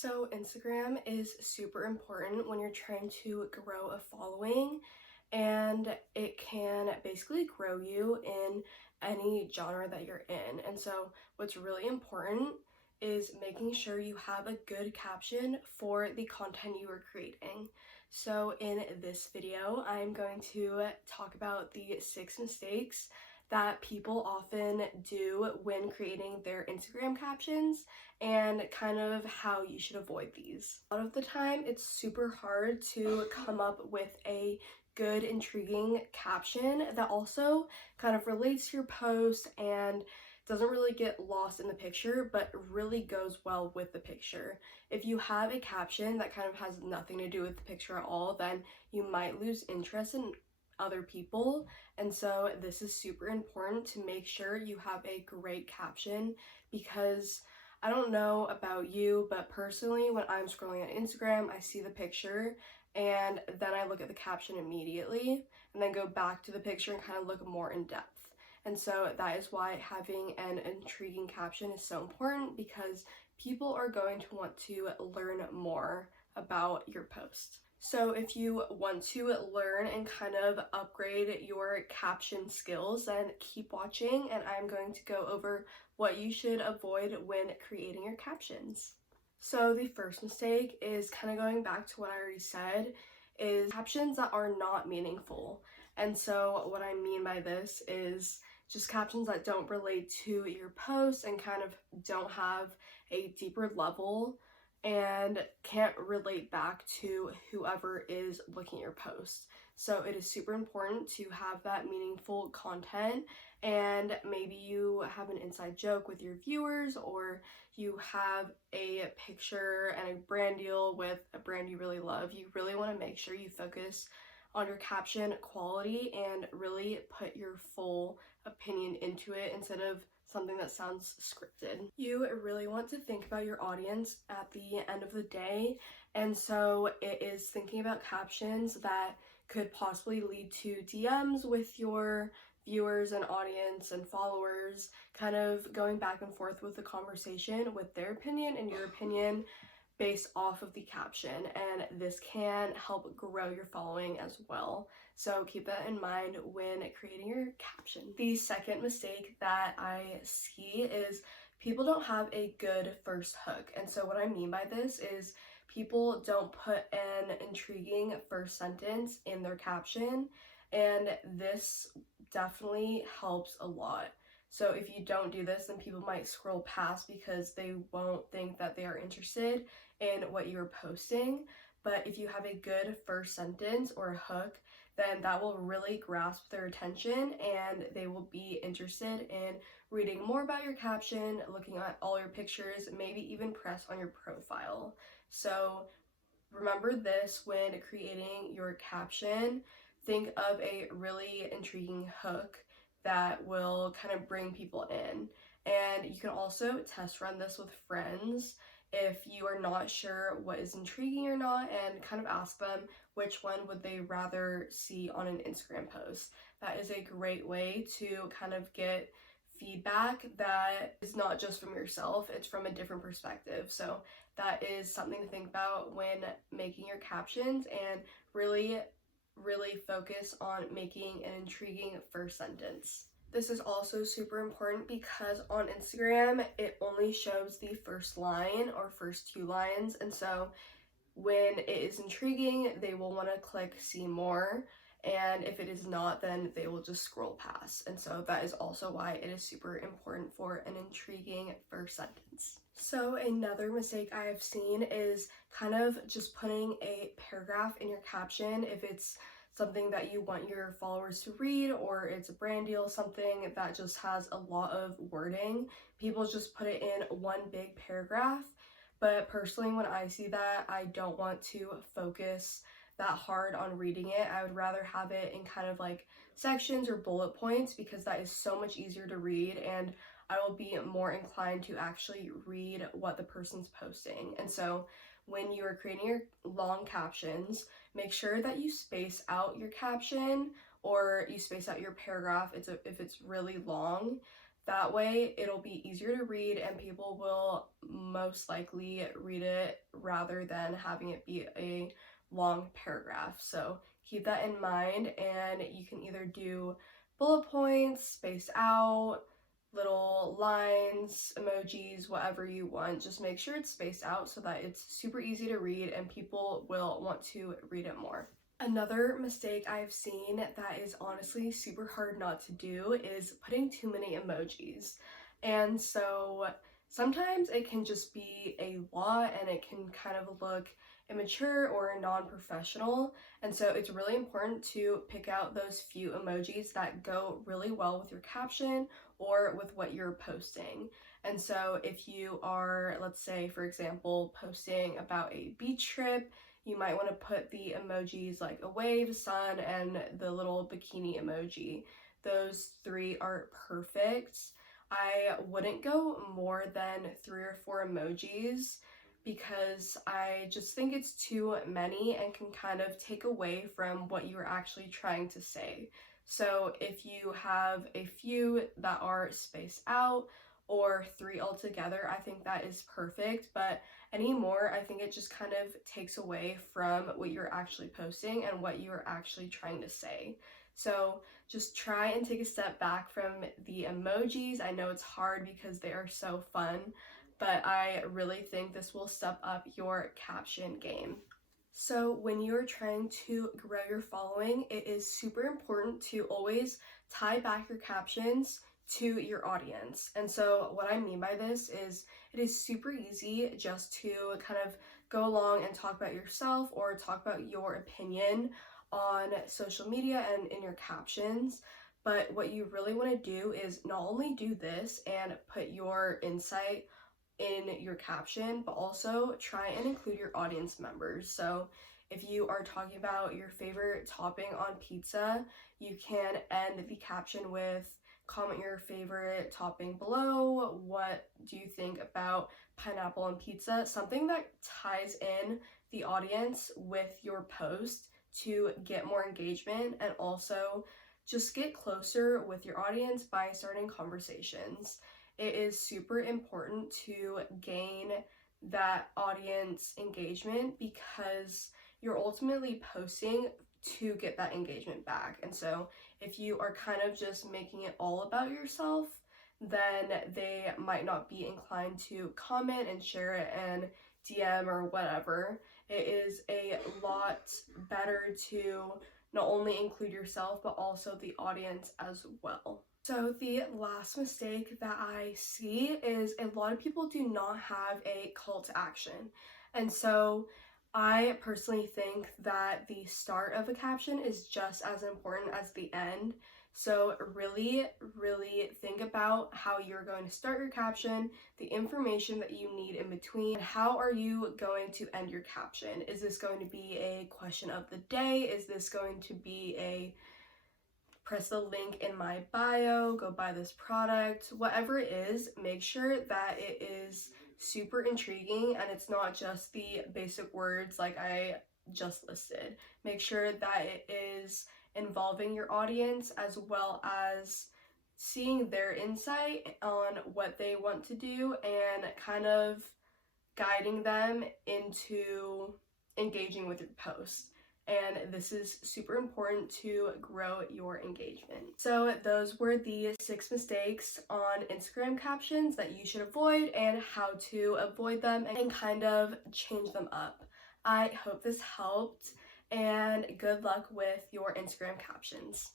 So Instagram is super important when you're trying to grow a following, and it can basically grow you in any genre that you're in. And so what's really important is making sure you have a good caption for the content you are creating. So in this video, I'm going to talk about the 6 mistakes that people often do when creating their Instagram captions and kind of how you should avoid these. A lot of the time, it's super hard to come up with a good, intriguing caption that also kind of relates to your post and doesn't really get lost in the picture, but really goes well with the picture. If you have a caption that kind of has nothing to do with the picture at all, then you might lose interest in other people. And so this is super important to make sure you have a great caption, because I don't know about you, but personally, when I'm scrolling on Instagram, I see the picture and then I look at the caption immediately and then go back to the picture and kind of look more in depth. And so that is why having an intriguing caption is so important, because people are going to want to learn more about your post. So if you want to learn and kind of upgrade your caption skills, then keep watching, and I'm going to go over what you should avoid when creating your captions. So the first mistake is kind of going back to what I already said, is captions that are not meaningful. And so what I mean by this is just captions that don't relate to your post and kind of don't have a deeper level and can't relate back to whoever is looking at your post. So it is super important to have that meaningful content, and maybe you have an inside joke with your viewers, or you have a picture and a brand deal with a brand you really love. You really want to make sure you focus on your caption quality and really put your full opinion into it instead of something that sounds scripted. You really want to think about your audience at the end of the day, and so it is thinking about captions that could possibly lead to DMs with your viewers and audience and followers, kind of going back and forth with the conversation with their opinion and your opinion based off of the caption, and this can help grow your following as well. So keep that in mind when creating your caption. The second mistake that I see is people don't have a good first hook. And so what I mean by this is people don't put an intriguing first sentence in their caption, and this definitely helps a lot. So if you don't do this, then people might scroll past because they won't think that they are interested in what you're posting. But if you have a good first sentence or a hook, then that will really grasp their attention and they will be interested in reading more about your caption, looking at all your pictures, maybe even press on your profile. So remember this when creating your caption. Think of a really intriguing hook that will kind of bring people in. And you can also test run this with friends if you are not sure what is intriguing or not, and kind of ask them which one would they rather see on an Instagram post. That is a great way to kind of get feedback that is not just from yourself, it's from a different perspective. So that is something to think about when making your captions, and really focus on making an intriguing first sentence. This is also super important because on Instagram, it only shows the first line or first 2 lines. And so when it is intriguing, they will want to click see more. And if it is not, then they will just scroll past. And so that is also why it is super important for an intriguing first sentence. So another mistake I have seen is kind of just putting a paragraph in your caption if it's something that you want your followers to read, or it's a brand deal, something that just has a lot of wording. People just put it in one big paragraph. But personally, when I see that, I don't want to focus that hard on reading it. I would rather have it in kind of like sections or bullet points, because that is so much easier to read, and I will be more inclined to actually read what the person's posting. And so when you are creating your long captions, make sure that you space out your caption, or you space out your paragraph if it's really long. That way it'll be easier to read and people will most likely read it rather than having it be a long paragraph. So keep that in mind, and you can either do bullet points, spaced out, little lines, emojis, whatever you want. Just make sure it's spaced out so that it's super easy to read and people will want to read it more. Another mistake I've seen that is honestly super hard not to do is putting too many emojis. And so sometimes it can just be a lot and it can kind of look immature or non-professional. And so it's really important to pick out those few emojis that go really well with your caption or with what you're posting. And so if you are, let's say, for example, posting about a beach trip, you might want to put the emojis like a wave, sun, and the little bikini emoji. Those three are perfect. I wouldn't go more than 3 or 4 emojis because I just think it's too many and can kind of take away from what you're actually trying to say. So if you have a few that are spaced out or 3 altogether, I think that is perfect, but any more, I think it just kind of takes away from what you're actually posting and what you're actually trying to say. So just try and take a step back from the emojis. I know it's hard because they are so fun, but I really think this will step up your caption game. So when you're trying to grow your following, it is super important to always tie back your captions to your audience. And so what I mean by this is it is super easy just to kind of go along and talk about yourself or talk about your opinion on social media and in your captions. But what you really want to do is not only do this and put your insight in your caption, but also try and include your audience members. So if you are talking about your favorite topping on pizza, you can end the caption with comment your favorite topping below. What do you think about pineapple on pizza? Something that ties in the audience with your post to get more engagement and also just get closer with your audience by starting conversations. It is super important to gain that audience engagement because you're ultimately posting to get that engagement back. And so if you are kind of just making it all about yourself, then they might not be inclined to comment and share it and DM or whatever. It is a lot better to not only include yourself, but also the audience as well. So the last mistake that I see is a lot of people do not have a call to action. And so I personally think that the start of a caption is just as important as the end. So really, really think about how you're going to start your caption, the information that you need in between, and how are you going to end your caption? Is this going to be a question of the day? Is this going to be a press the link in my bio, go buy this product? Whatever it is, make sure that it is super intriguing and it's not just the basic words like I just listed. Make sure that it is involving your audience as well as seeing their insight on what they want to do and kind of guiding them into engaging with your post. And this is super important to grow your engagement. So those were the 6 mistakes on Instagram captions that you should avoid and how to avoid them and kind of change them up. I hope this helped and good luck with your Instagram captions.